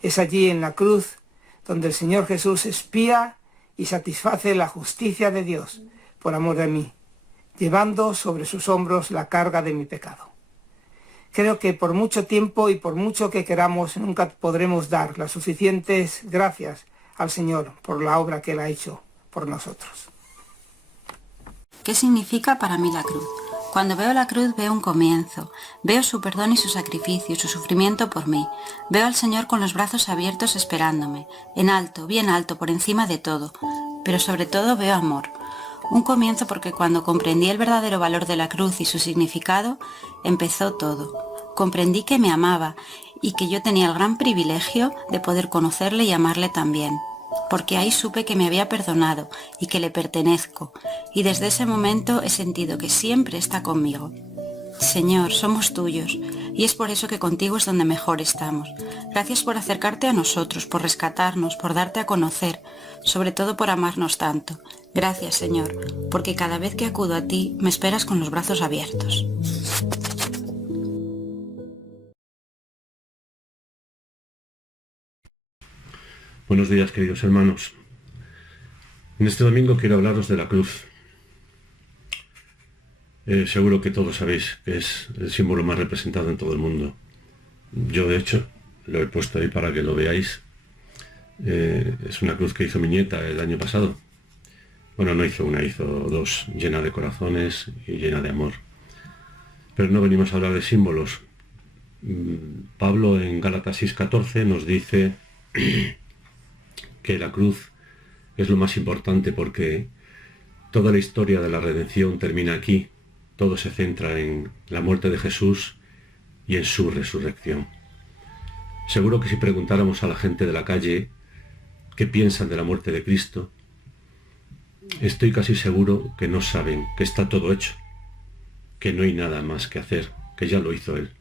Es allí en la cruz donde el Señor Jesús expía y satisface la justicia de Dios por amor de mí, llevando sobre sus hombros la carga de mi pecado. Creo que por mucho tiempo y por mucho que queramos nunca podremos dar las suficientes gracias al Señor por la obra que Él ha hecho por nosotros. ¿Qué significa para mí la cruz? Cuando veo la cruz veo un comienzo, veo su perdón y su sacrificio, su sufrimiento por mí. Veo al Señor con los brazos abiertos esperándome, en alto, bien alto, por encima de todo. Pero sobre todo veo amor. Un comienzo porque cuando comprendí el verdadero valor de la cruz y su significado, empezó todo. Comprendí que me amaba y que yo tenía el gran privilegio de poder conocerle y amarle también. Porque ahí supe que me había perdonado y que le pertenezco, y desde ese momento he sentido que siempre está conmigo. Señor, somos tuyos, y es por eso que contigo es donde mejor estamos. Gracias por acercarte a nosotros, por rescatarnos, por darte a conocer, sobre todo por amarnos tanto. Gracias, Señor, porque cada vez que acudo a ti, me esperas con los brazos abiertos. Buenos días, queridos hermanos. En este domingo quiero hablaros de la cruz. Seguro que todos sabéis que es el símbolo más representado en todo el mundo. Yo, de hecho, lo he puesto ahí para que lo veáis. Es una cruz que hizo mi nieta el año pasado. Bueno, no hizo una, hizo dos, llena de corazones y llena de amor. Pero no venimos a hablar de símbolos. Pablo en Gálatas 6:14 nos dice que la cruz es lo más importante porque toda la historia de la redención termina aquí. Todo se centra en la muerte de Jesús y en su resurrección. Seguro que si preguntáramos a la gente de la calle qué piensan de la muerte de Cristo, estoy casi seguro que no saben que está todo hecho, que no hay nada más que hacer, que ya lo hizo Él.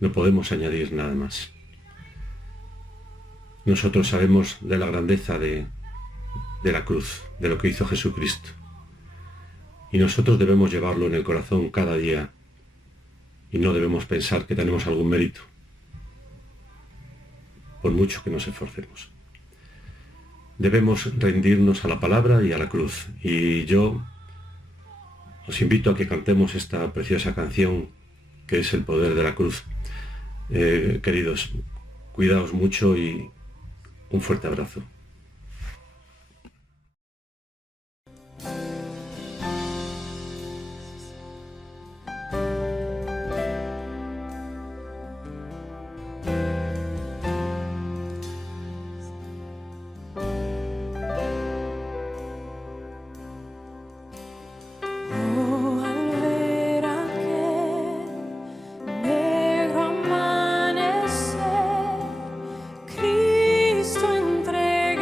No podemos añadir nada más. Nosotros sabemos de la grandeza de la cruz, de lo que hizo Jesucristo. Y nosotros debemos llevarlo en el corazón cada día y no debemos pensar que tenemos algún mérito, por mucho que nos esforcemos. Debemos rendirnos a la palabra y a la cruz. Y yo os invito a que cantemos esta preciosa canción que es el poder de la cruz. Queridos, cuidaos mucho y un fuerte abrazo. Cristo entre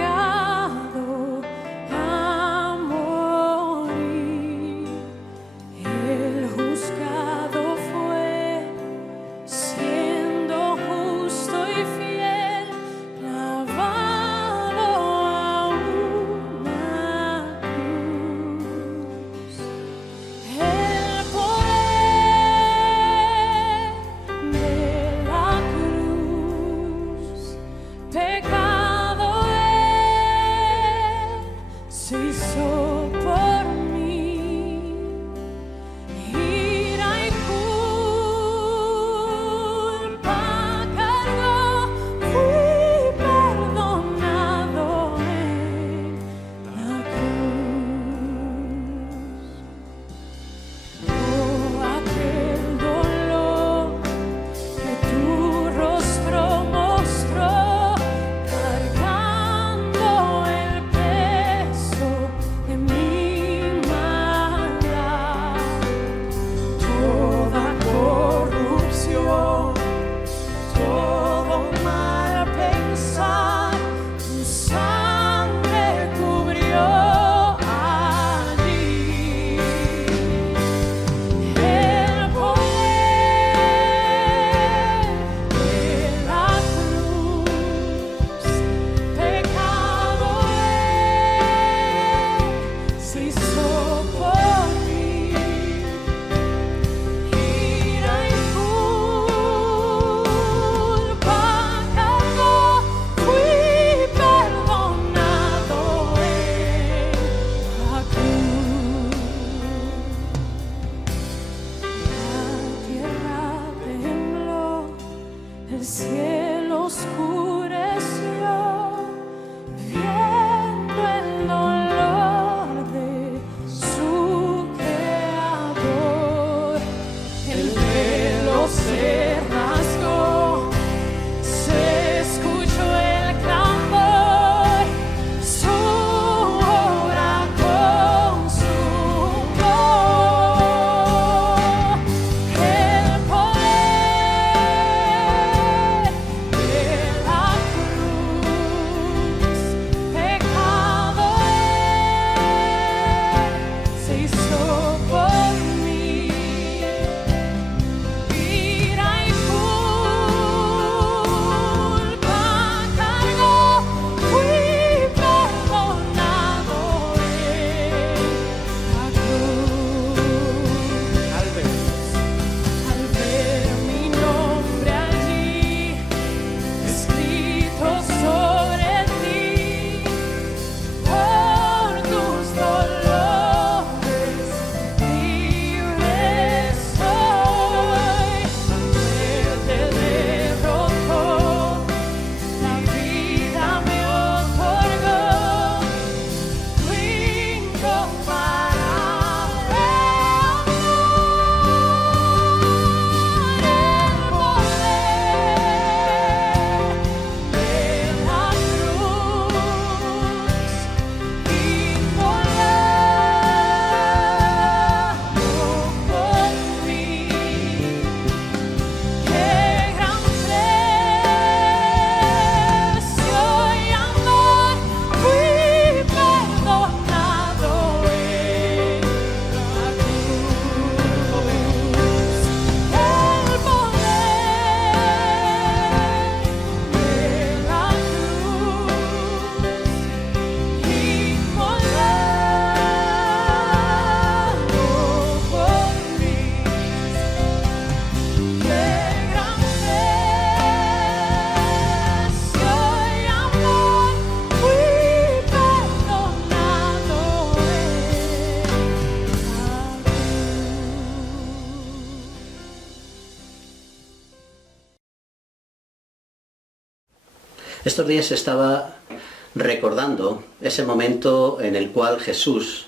el cielo oscureció, viendo el dolor de su creador. El velo se rasgó, se escuchó el clamor, su obra consumó. El poder de la cruz, pecado se hizo por mí. Ira y culpa cargó, fui perdonado en la cruz. Al ver mi nombre allí, escrito sobre ti, por tus dolores libre soy. Muerte derrotó, la vida me otorgó, tu incomparable Estos días estaba recordando ese momento en el cual Jesús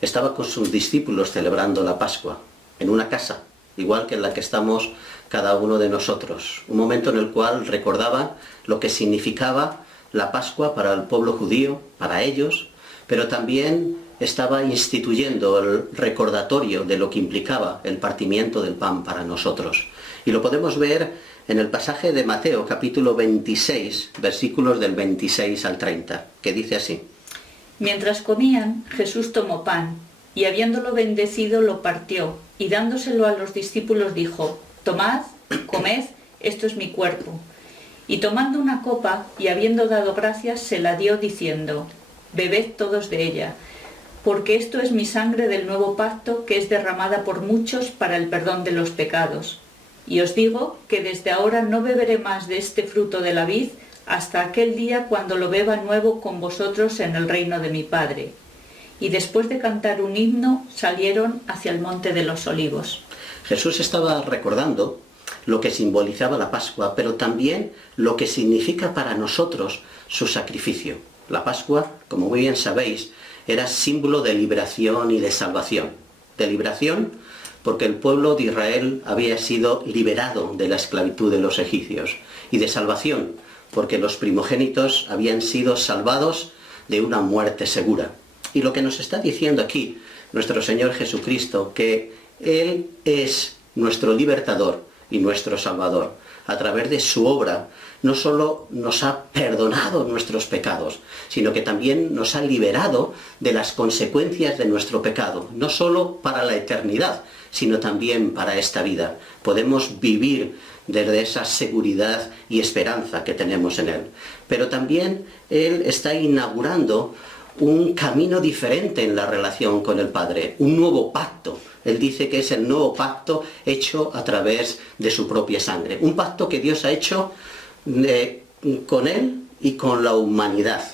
estaba con sus discípulos celebrando la Pascua, en una casa, igual que en la que estamos cada uno de nosotros. Un momento en el cual recordaba lo que significaba la Pascua para el pueblo judío, para ellos, pero también estaba instituyendo el recordatorio de lo que implicaba el partimiento del pan para nosotros. Y lo podemos ver en el pasaje de Mateo, capítulo 26, versículos del 26 al 30, que dice así. Mientras comían, Jesús tomó pan, y habiéndolo bendecido lo partió, y dándoselo a los discípulos dijo, tomad, comed, esto es mi cuerpo. Y tomando una copa, y habiendo dado gracias, se la dio diciendo, bebed todos de ella, porque esto es mi sangre del nuevo pacto, que es derramada por muchos para el perdón de los pecados. Y os digo que desde ahora no beberé más de este fruto de la vid hasta aquel día cuando lo beba nuevo con vosotros en el reino de mi Padre. Y después de cantar un himno, salieron hacia el monte de los Olivos. Jesús estaba recordando lo que simbolizaba la Pascua, pero también lo que significa para nosotros su sacrificio. La Pascua, como muy bien sabéis, era símbolo de liberación y de salvación. De liberación porque el pueblo de Israel había sido liberado de la esclavitud de los egipcios, y de salvación porque los primogénitos habían sido salvados de una muerte segura. Y lo que nos está diciendo aquí nuestro Señor Jesucristo, que Él es nuestro libertador y nuestro salvador. A través de su obra no solo nos ha perdonado nuestros pecados, sino que también nos ha liberado de las consecuencias de nuestro pecado, no solo para la eternidad, sino también para esta vida. Podemos vivir desde esa seguridad y esperanza que tenemos en Él. Pero también Él está inaugurando un camino diferente en la relación con el Padre, un nuevo pacto. Él dice que es el nuevo pacto hecho a través de su propia sangre. Un pacto que Dios ha hecho con Él y con la humanidad.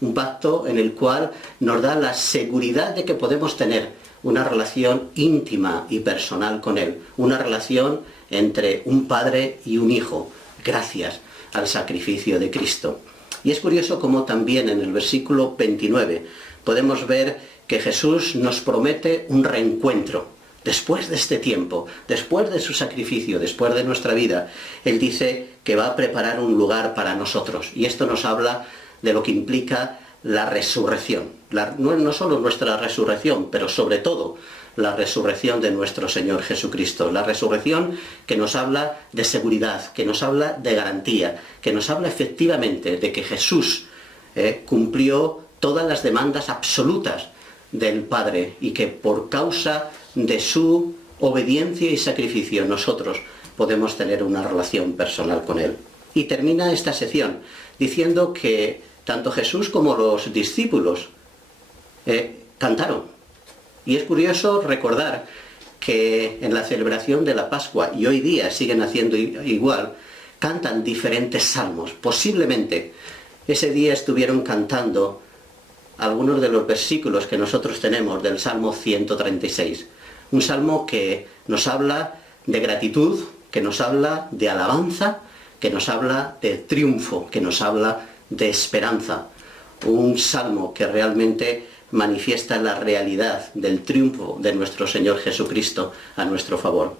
Un pacto en el cual nos da la seguridad de que podemos tener una relación íntima y personal con Él. Una relación entre un padre y un hijo, gracias al sacrificio de Cristo. Y es curioso cómo también en el versículo 29 podemos ver que Jesús nos promete un reencuentro. Después de este tiempo, después de su sacrificio, después de nuestra vida, Él dice que va a preparar un lugar para nosotros. Y esto nos habla de lo que implica la resurrección. No solo nuestra resurrección, pero sobre todo la resurrección de nuestro Señor Jesucristo. La resurrección que nos habla de seguridad, que nos habla de garantía, que nos habla efectivamente de que Jesús cumplió todas las demandas absolutas del Padre y que por causa de su obediencia y sacrificio nosotros podemos tener una relación personal con Él. Y termina esta sección diciendo que tanto Jesús como los discípulos cantaron. Y es curioso recordar que en la celebración de la Pascua, y hoy día siguen haciendo igual, cantan diferentes salmos. Posiblemente ese día estuvieron cantando algunos de los versículos que nosotros tenemos del Salmo 136. Un salmo que nos habla de gratitud, que nos habla de alabanza, que nos habla de triunfo, que nos habla de esperanza. Un salmo que realmente manifiesta la realidad del triunfo de nuestro Señor Jesucristo a nuestro favor.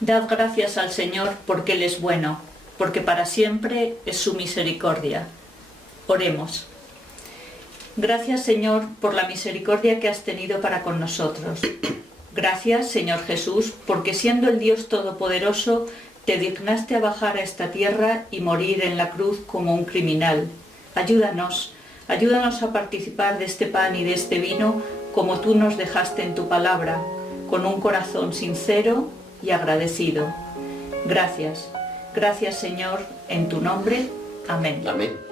Dad gracias al Señor porque Él es bueno, porque para siempre es su misericordia. Oremos. Gracias, Señor, por la misericordia que has tenido para con nosotros. Gracias, Señor Jesús, porque siendo el Dios Todopoderoso, te dignaste a bajar a esta tierra y morir en la cruz como un criminal. Ayúdanos a participar de este pan y de este vino como tú nos dejaste en tu palabra, con un corazón sincero y agradecido. Gracias, Señor, en tu nombre. Amén. Amén.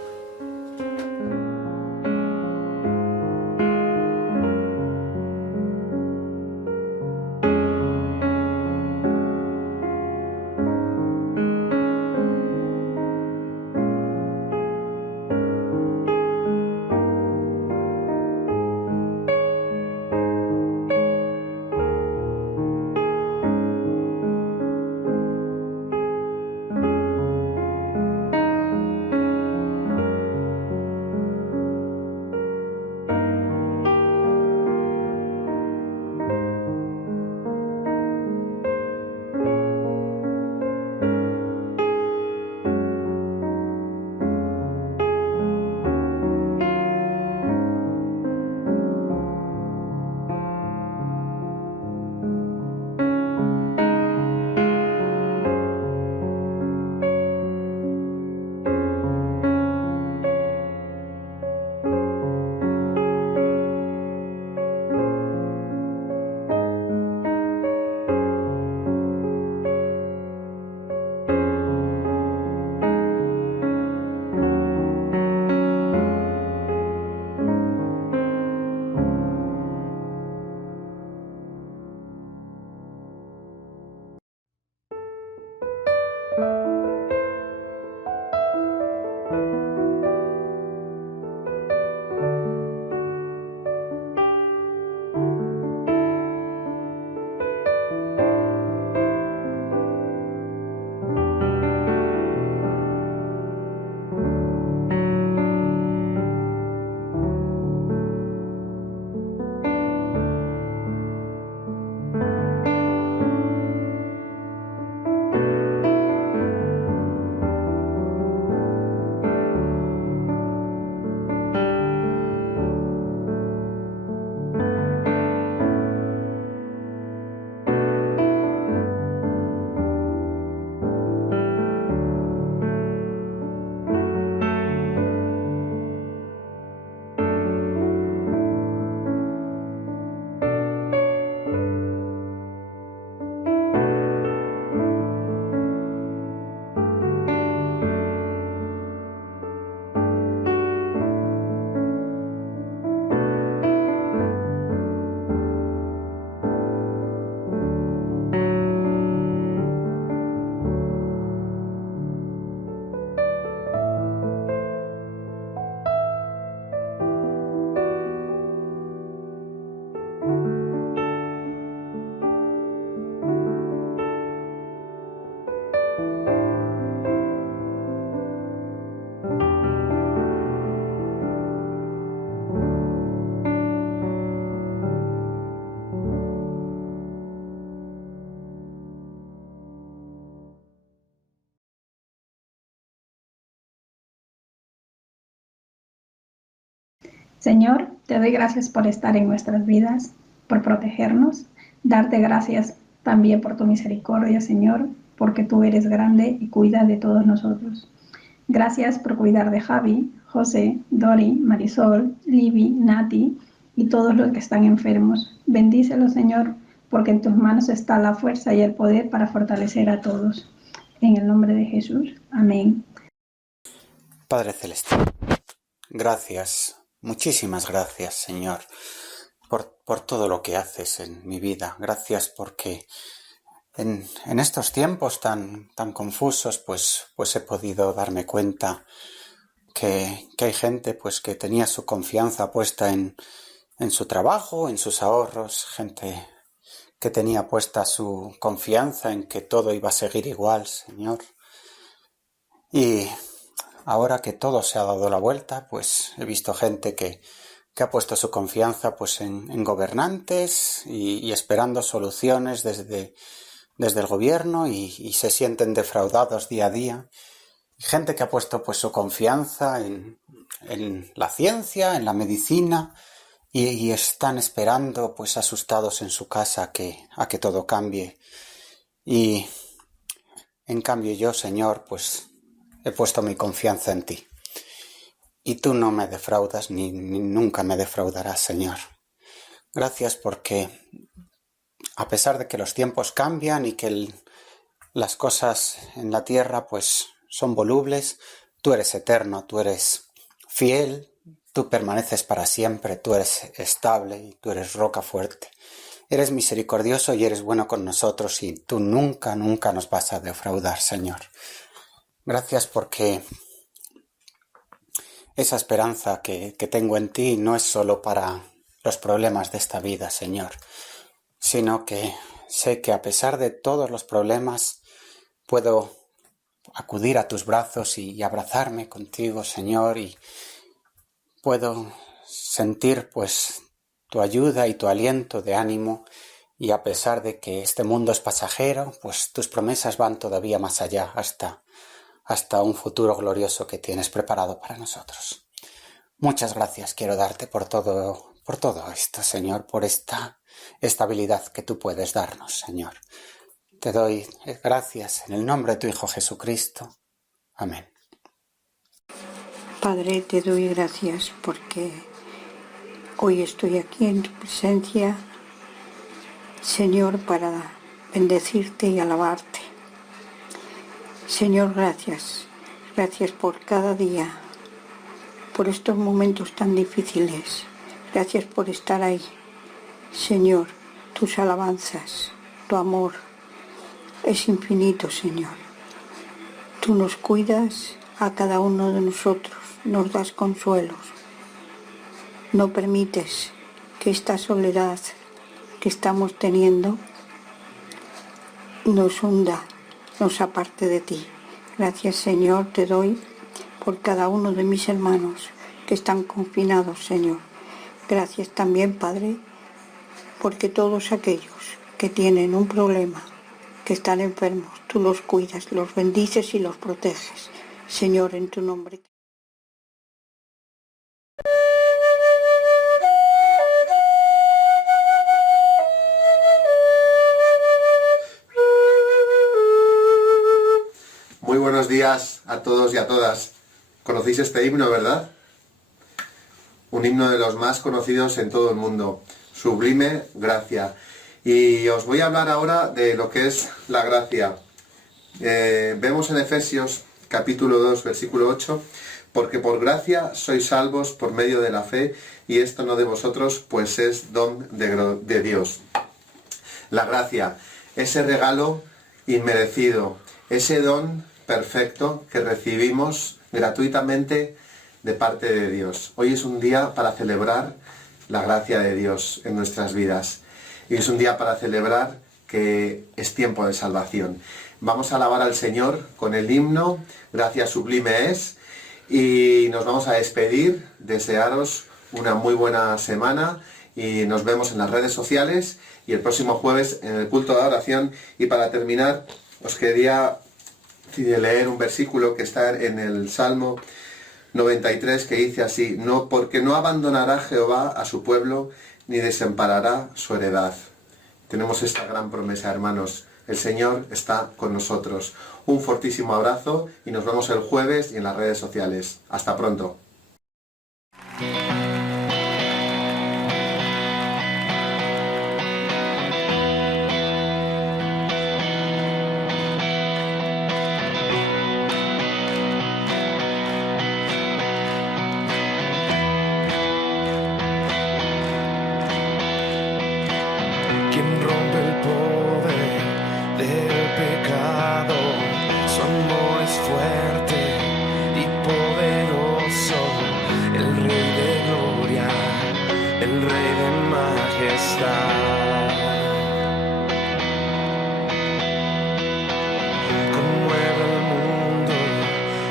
Señor, te doy gracias por estar en nuestras vidas, por protegernos, darte gracias también por tu misericordia, Señor, porque tú eres grande y cuidas de todos nosotros. Gracias por cuidar de Javi, José, Dori, Marisol, Libby, Nati y todos los que están enfermos. Bendícelos, Señor, porque en tus manos está la fuerza y el poder para fortalecer a todos. En el nombre de Jesús. Amén. Padre Celestial, gracias, muchísimas gracias, Señor, por todo lo que haces en mi vida. Gracias porque en estos tiempos tan confusos, pues he podido darme cuenta que hay gente pues que tenía su confianza puesta en su trabajo, en sus ahorros, gente que tenía puesta su confianza en que todo iba a seguir igual, Señor. Y ahora que todo se ha dado la vuelta, pues he visto gente que ha puesto su confianza pues en gobernantes y esperando soluciones desde el gobierno y se sienten defraudados día a día. Y gente que ha puesto pues su confianza en la ciencia, en la medicina y están esperando pues asustados en su casa a que todo cambie. Y en cambio yo, Señor, pues he puesto mi confianza en ti. Y tú no me defraudas ni nunca me defraudarás, Señor. Gracias porque a pesar de que los tiempos cambian y que las cosas en la tierra pues son volubles, tú eres eterno, tú eres fiel, tú permaneces para siempre, tú eres estable y tú eres roca fuerte. Eres misericordioso y eres bueno con nosotros y tú nunca nos vas a defraudar, Señor. Gracias porque esa esperanza que tengo en ti no es solo para los problemas de esta vida, Señor, sino que sé que a pesar de todos los problemas puedo acudir a tus brazos y abrazarme contigo, Señor, y puedo sentir pues tu ayuda y tu aliento de ánimo, y a pesar de que este mundo es pasajero, pues tus promesas van todavía más allá, hasta un futuro glorioso que tienes preparado para nosotros. Muchas gracias quiero darte por todo esto, Señor, por esta estabilidad que tú puedes darnos, Señor. Te doy gracias en el nombre de tu Hijo Jesucristo. Amén. Padre, te doy gracias porque hoy estoy aquí en tu presencia, Señor, para bendecirte y alabarte. Señor, gracias. Gracias por cada día, por estos momentos tan difíciles. Gracias por estar ahí. Señor, tus alabanzas, tu amor es infinito, Señor. Tú nos cuidas a cada uno de nosotros, nos das consuelos. No permites que esta soledad que estamos teniendo nos hunda, nos aparte de ti. Gracias, Señor, te doy por cada uno de mis hermanos que están confinados, Señor. Gracias también, Padre, porque todos aquellos que tienen un problema, que están enfermos, tú los cuidas, los bendices y los proteges. Señor, en tu nombre. Muy buenos días a todos y a todas. ¿Conocéis este himno, verdad? Un himno de los más conocidos en todo el mundo. Sublime gracia. Y os voy a hablar ahora de lo que es la gracia. Vemos en Efesios capítulo 2, versículo 8, porque por gracia sois salvos por medio de la fe, y esto no de vosotros, pues es don de Dios. La gracia, ese regalo inmerecido, ese don perfecto que recibimos gratuitamente de parte de Dios. Hoy es un día para celebrar la gracia de Dios en nuestras vidas. Y es un día para celebrar que es tiempo de salvación. Vamos a alabar al Señor con el himno Gracia sublime es, y nos vamos a despedir, desearos una muy buena semana, y nos vemos en las redes sociales y el próximo jueves en el culto de adoración. Y para terminar, os quería leer un versículo que está en el Salmo 93 que dice así: no, porque no abandonará Jehová a su pueblo, ni desamparará su heredad. Tenemos esta gran promesa, hermanos. El Señor está con nosotros. Un fortísimo abrazo y nos vemos el jueves y en las redes sociales. Hasta pronto. Quien rompe el poder del pecado, su amor es fuerte y poderoso, el Rey de gloria, el Rey de majestad. Conmueve el mundo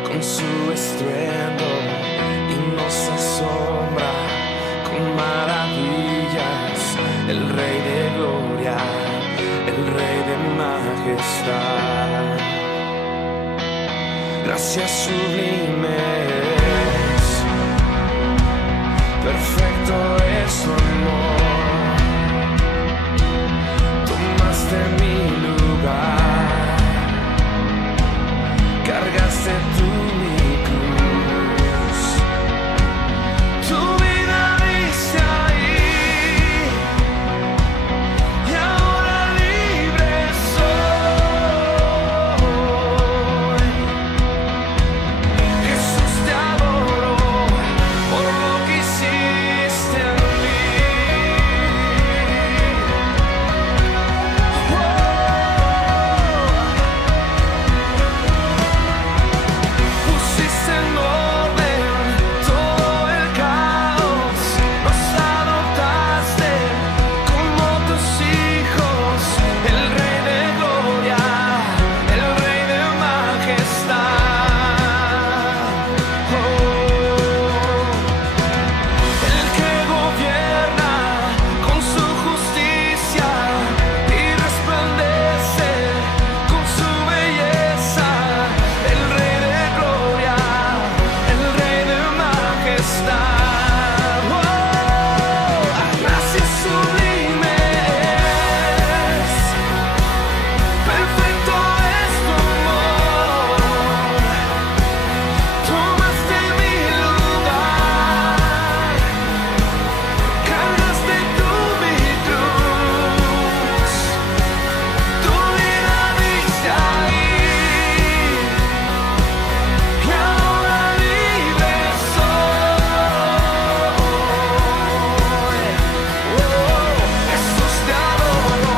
con su estruendo y nos asombra con maravillas, el Rey de gloria, el Rey de majestad. Gracias sublimes, perfecto es tu amor. Tomaste mi lugar, cargaste tú mi cruz. Tu vida diste ahí, y ahora libre soy. Jesús, te adoro por lo que hiciste en mí. Pusiste en orden todo el caos, nos adoptaste como tus hijos, el Rey de gloria, el Rey de majestad. El que gobierna con su justicia y resplandece con su belleza, el Rey de gloria, el Rey de majestad. Gracias sublimes, perfecto es tu amor. Tomaste mi lugar, cargaste tú mi cruz. Tu vida diste ahí, y ahora libre soy. Jesús, te adoro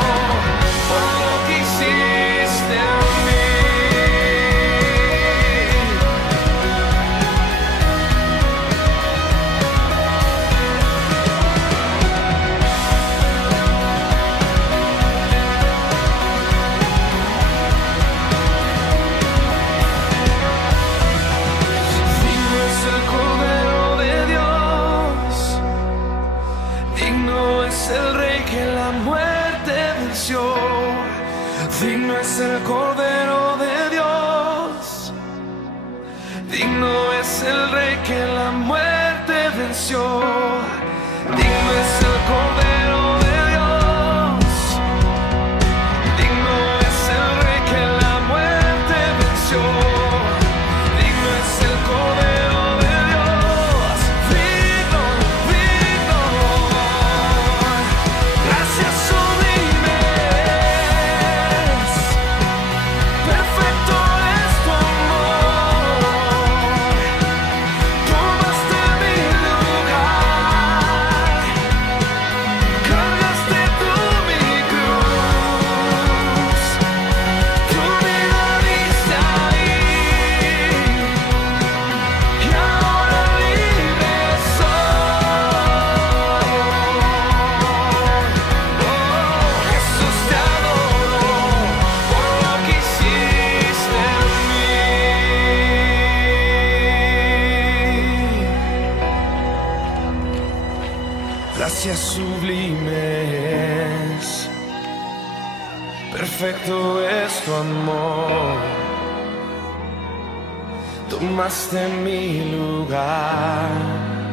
por lo que hiciste en mí. Digno es el Cordero de Dios, digno es el Rey que la muerte venció. Digno es el Cordero de Dios, digno es el Rey que la muerte venció. Digno es el Cordero de Dios, digno es el Rey que la muerte venció. Digno es el Cordero de Dios, digno, digno. Gracias sublimes, perfecto es tu amor. Tomaste mi lugar, cargaste tú mi cruz. Tu vida diste ahí, y ahora libre soy. Jesús, te adoro por lo que hiciste en mí. Gracias sublimes, perfecto es tu amor. tomaste mi lugar.